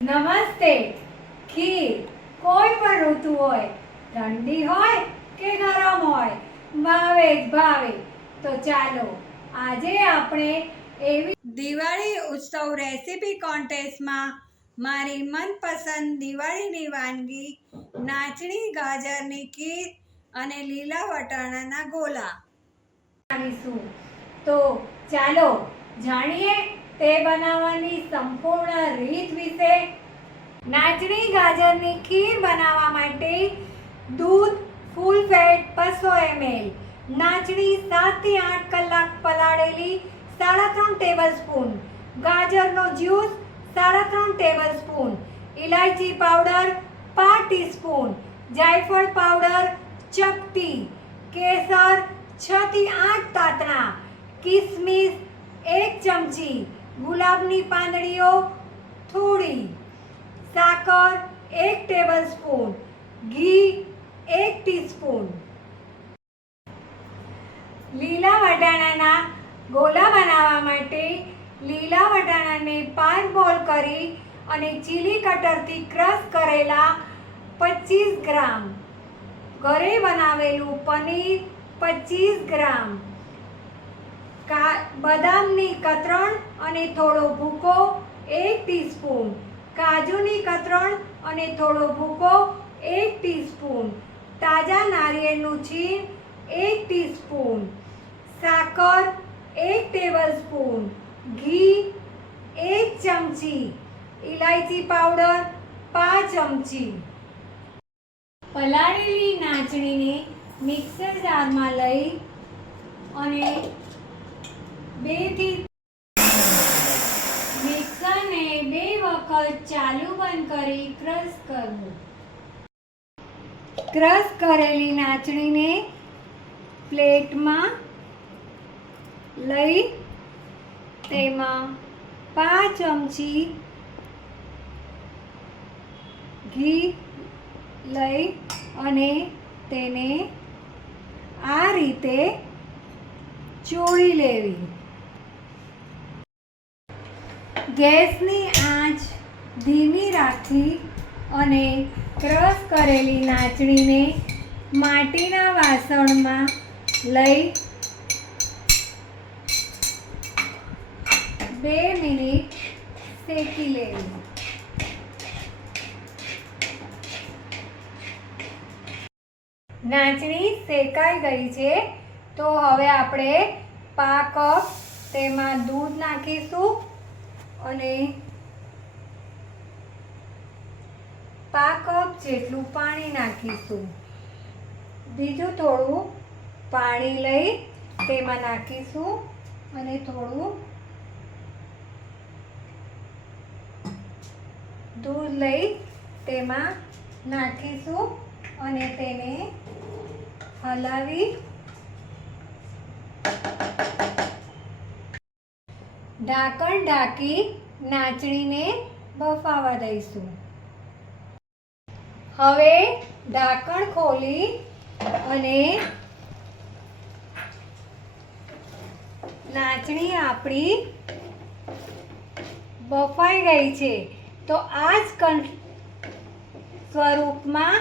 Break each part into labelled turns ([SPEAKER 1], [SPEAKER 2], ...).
[SPEAKER 1] નમસ્તે. ખીર કોઈ પણ ઋતુ હોય, ઠંડી હોય કે ગરમ હોય, ભાવે જ ભાવે. તો ચાલો, આજે આપણે એવી દિવાળી ઉત્સવ રેસીપી કોન્ટેસ્ટમાં મારી મનપસંદ દિવાળીની વાનગી નાચણી, ગાજરની ખીર અને લીલા વટાણાના ગોલા. આવીશું તો ચાલો, જાણીએ તે બનાવવાની સંપૂર્ણ રીત વિશે નાચણી ગાજરની ખીર બનાવવા માટે દૂધ, ફૂલ ફેટ, બસો એમએલ, નાચણી સાતથી આઠ કલાક પલાળેલી સાડા ત્રણ ટેબલ સ્પૂન ગાજરનો જ્યુસ સાડા ત્રણ ટેબલ સ્પૂન ઇલાયચી પાવડર પાંચ ટીસ્પૂન, જાયફળ પાવડર ચપટી કેસર છ થી આઠ તાતણા, કિસમિસ એક ચમચી ગુલાબની પાંદડીઓ થોડી, સાકર એક ટેબલ સ્પૂન ઘી એક ટીસ્પૂન લીલા વટાણાના ગોલા બનાવવા માટે લીલા વટાણાને પાંચ બોલ કરી અને ચીલી કટરથી ક્રશ કરેલા પચીસ ગ્રામ. ઘરે બનાવેલું પનીર પચીસ ગ્રામ. કા, બદામની કતરણ અને થોડો ભૂકો, એક ટીસ્પૂન. કાજુની કતરણ અને થોડો ભૂકો, એક ટીસ્પૂન. તાજા નારિયેળનું છીણ, એક ટીસ્પૂન. સાકર, એક ટેબલ સ્પૂન ઘી, એક ચમચી. ઇલાયચી પાવડર, પાંચ ચમચી. પલાળેલી નાચણીને મિક્સર જારમાં લઈ અને બેથી મિક્સરને બે વખત ચાલુ બંધ કરી ક્રશ કરવું. ક્રશ કરેલી નાચણીને પ્લેટમાં લઈ તેમાં પાંચ ચમચી ઘી લઈ અને તેને આ રીતે ચોળી લેવી. ગેસની આંચ ધીમી રાખી અને ક્રશ કરેલી નાચણીને માટીના વાસણમાં લઈ બે મિનિટ શેકી લેવી. નાચણી શેકાઈ ગઈ છે, તો હવે આપણે પાક તેમાં દૂધ નાખીશું. અને પા કપ જેટલું પાણી નાખીશું. બીજું થોડું પાણી લઈ તેમાં નાખીશું અને થોડું દૂધ લઈ તેમાં નાખીશું અને તેને હલાવી ઢાંકણ ઢાંકી નાચણીને બફાવા દઈશું. હવે ઢાંકણ ખોલી અને નાચણી આપણી બફાઈ ગઈ છે. તો આ જ સ્વરૂપમાં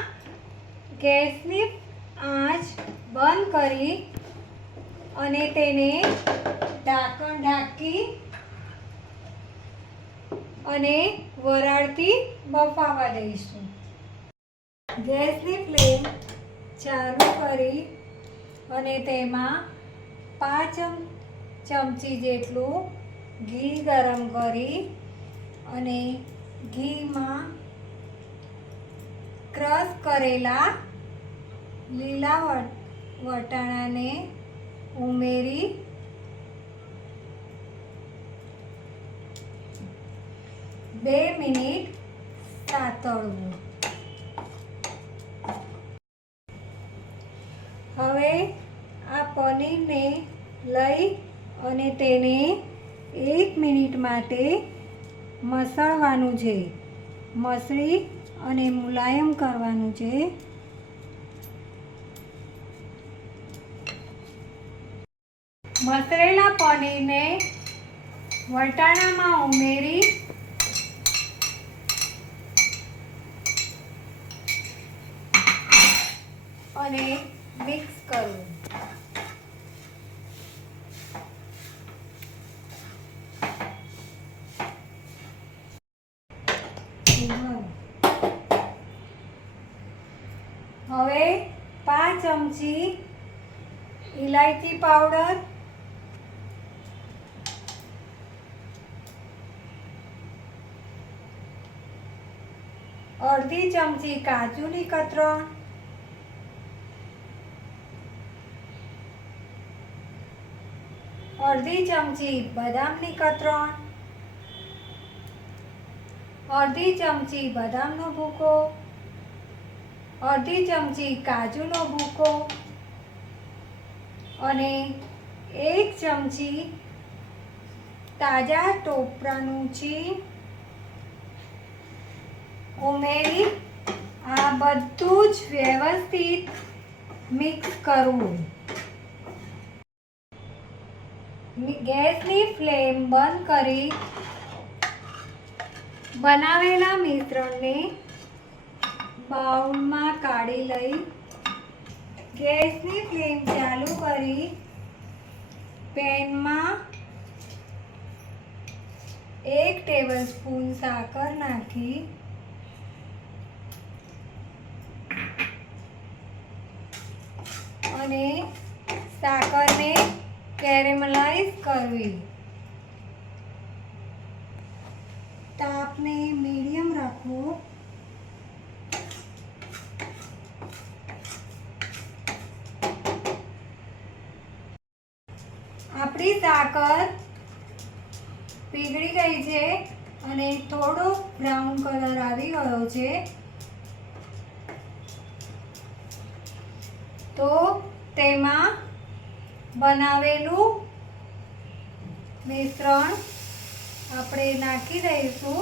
[SPEAKER 1] ગેસની આંચ બંધ કરી અને તેને ઢાંકણ ઢાંકી અને વરાળથી બફાવા દઈશું. ગેસની ફ્લેમ ચાલુ કરી અને તેમાં પાંચ ચમચી જેટલું ઘી ગરમ કરી અને ઘીમાં ક્રશ કરેલા લીલા વટાણાને ઉમેરી બે મિનિટ સાતળવું હવે આ પનીરને લઈ અને તેને એક મિનિટ માટે મસળવાનું છે. મસળી અને મુલાયમ કરવાનું છે. મસળેલા પનીરને વટાણામાં ઉમેરી અને મિક્સ કરવું હવે પાંચ ચમચી ઇલાયચી પાવડર અડધી ચમચી કાજુની કતરણ અડધી ચમચી બદામની કતરણ, અડધી ચમચી બદામનો ભૂકો, અડધી ચમચી કાજુનો ભૂકો અને એક ચમચી તાજા ટોપરાનું ચીન. ઉમેરી આ બધું જ વ્યવસ્થિત મિક્સ કરવું ગેસની ફ્લેમ બંધ કરી બનાવેલા મિશ્રણને બાઉલમાં કાઢી લઈ ગેસની ફ્લેમ ચાલુ કરી પેનમાં એક ટેબલ સ્પૂન સાકર નાખી અને સાકરને કેરેમલાઇઝ કરવી. તાપને મીડિયમ રાખવો. આપણી સાકર પીગળી ગઈ છે અને થોડો બ્રાઉન કલર આવી ગયો છે. તો તેમાં બનાવેલું મિશ્રણ આપણે નાખી દઈશું.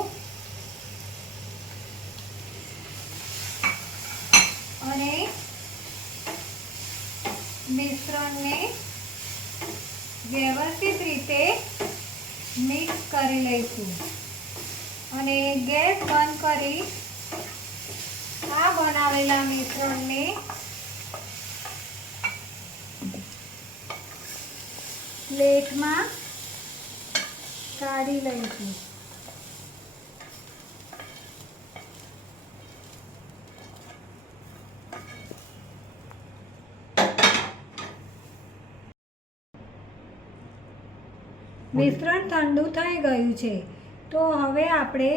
[SPEAKER 1] અને મિશ્રણને વ્યવસ્થિત રીતે મિક્સ કરી લઈશું. અને ગેસ બંધ કરી આ બનાવેલા મિશ્રણને પ્લેટમાં કાઢી લઈશું. મિશ્રણ ઠંડુ થઈ ગયું છે. તો હવે આપણે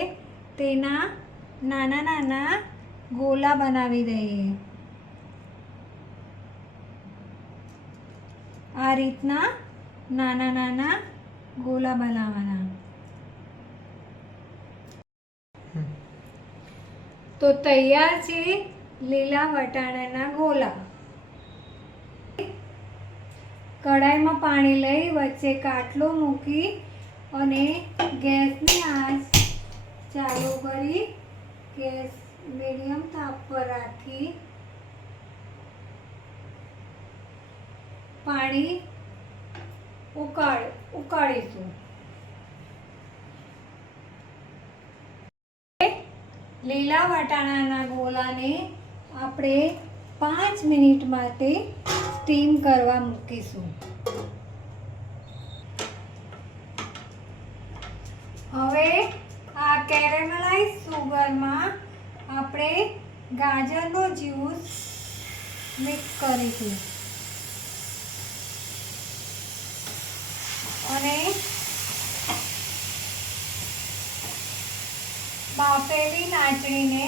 [SPEAKER 1] તેના નાના નાના ગોલા બનાવી દઈએ. આ રીતના નાના નાના ગોલા બનાવવાના તો તૈયાર છે લીલા વટાણાના ગોલા. કડાઈમાં પાણી લઈ વચ્ચે કાટલો મૂકી અને ગેસની આંચ ચાલુ કરી ગેસ મીડિયમ તાપ પર રાખી. પાણી ઉકાળ, ઉકાળીશું. લીલા વટાણાના ગોલાને આપણે પાંચ મિનિટ માટે સ્ટીમ કરવા મૂકીશું. હવે આ કેરેમલાઇઝ સુગરમાં આપણે ગાજરનો જ્યુસ મિક્સ કરીશું. અને બાફેલી નાચણીને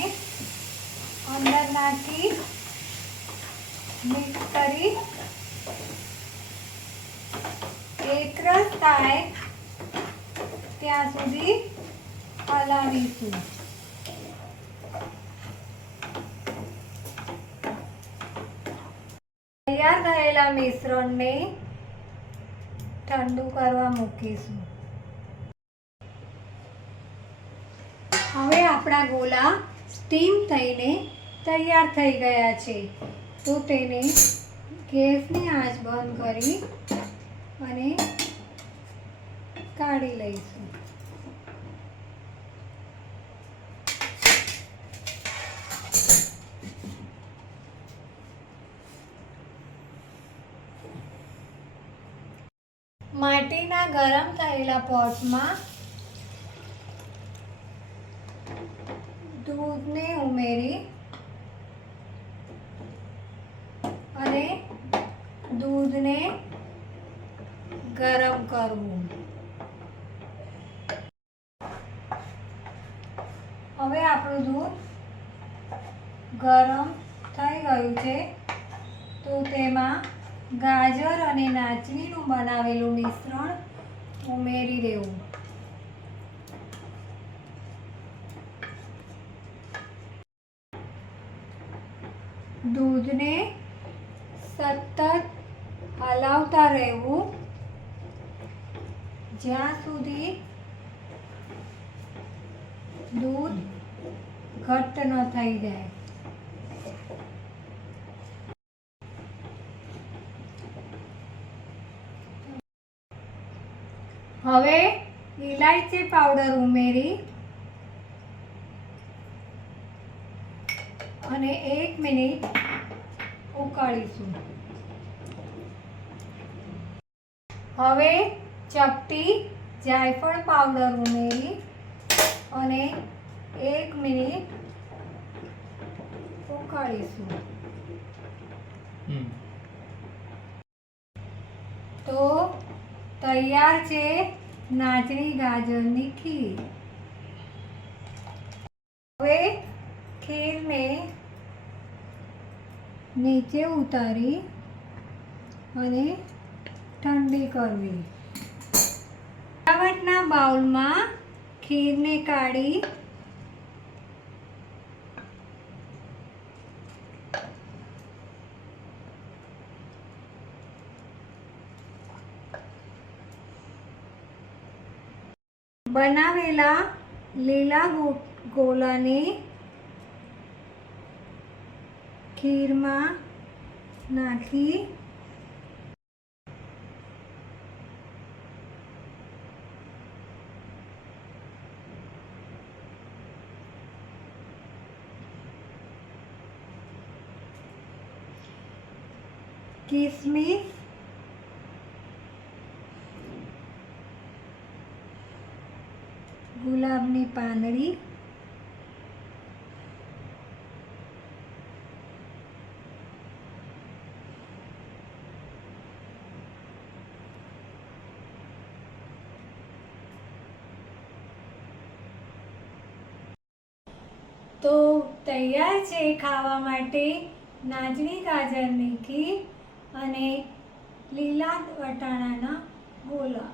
[SPEAKER 1] અંદર નાખી મિક્સ કરી એકરસ થાય ત્યાં સુધી હલાવીશું. તૈયાર થયેલા મિશ્રણને ઠંડુ કરવા મૂકીશું. હવે આપણા ગોલા સ્ટીમ થઈને તૈયાર થઈ ગયા છે. તો તેને ગેસની આંચ બંધ કરી અને કાઢી લઈશું. ગરમ થયેલા પોટમાં દૂધને ઉમેરી અને દૂધને ગરમ કરવું. હવે આપણું દૂધ ગરમ થઈ ગયું છે. તો તેમાં ગાજર અને નાચણીનું બનાવેલું મિશ્રણ ઉમેરી દેવું. દૂધને સતત હલાવતા રહેવું. જ્યાં સુધી દૂધ ઘટ્ટ ન થઈ જાય. હવે ઇલાયચી પાવડર ઉમેરી અને એક મિનિટ ઉકાળીશું. હવે ચપટી જાયફળ પાવડર ઉમેરી અને એક મિનિટ ઉકાળીશું. તો તૈયાર છે નાચણી ગાજરની ખીર. હવે ખીરને નીચે ઉતારી અને ઠંડી કરવી. સજાવટના બાઉલમાં ખીરને કાઢી બનાવેલા લીલા ગોલાને ખીરમાં નાખી કિસમિસ ગુલાબની પાંદડી તો તૈયાર છે ખાવા માટે નાચની ગાજરની ખીર અને લીલા વટાણાના ગોલા.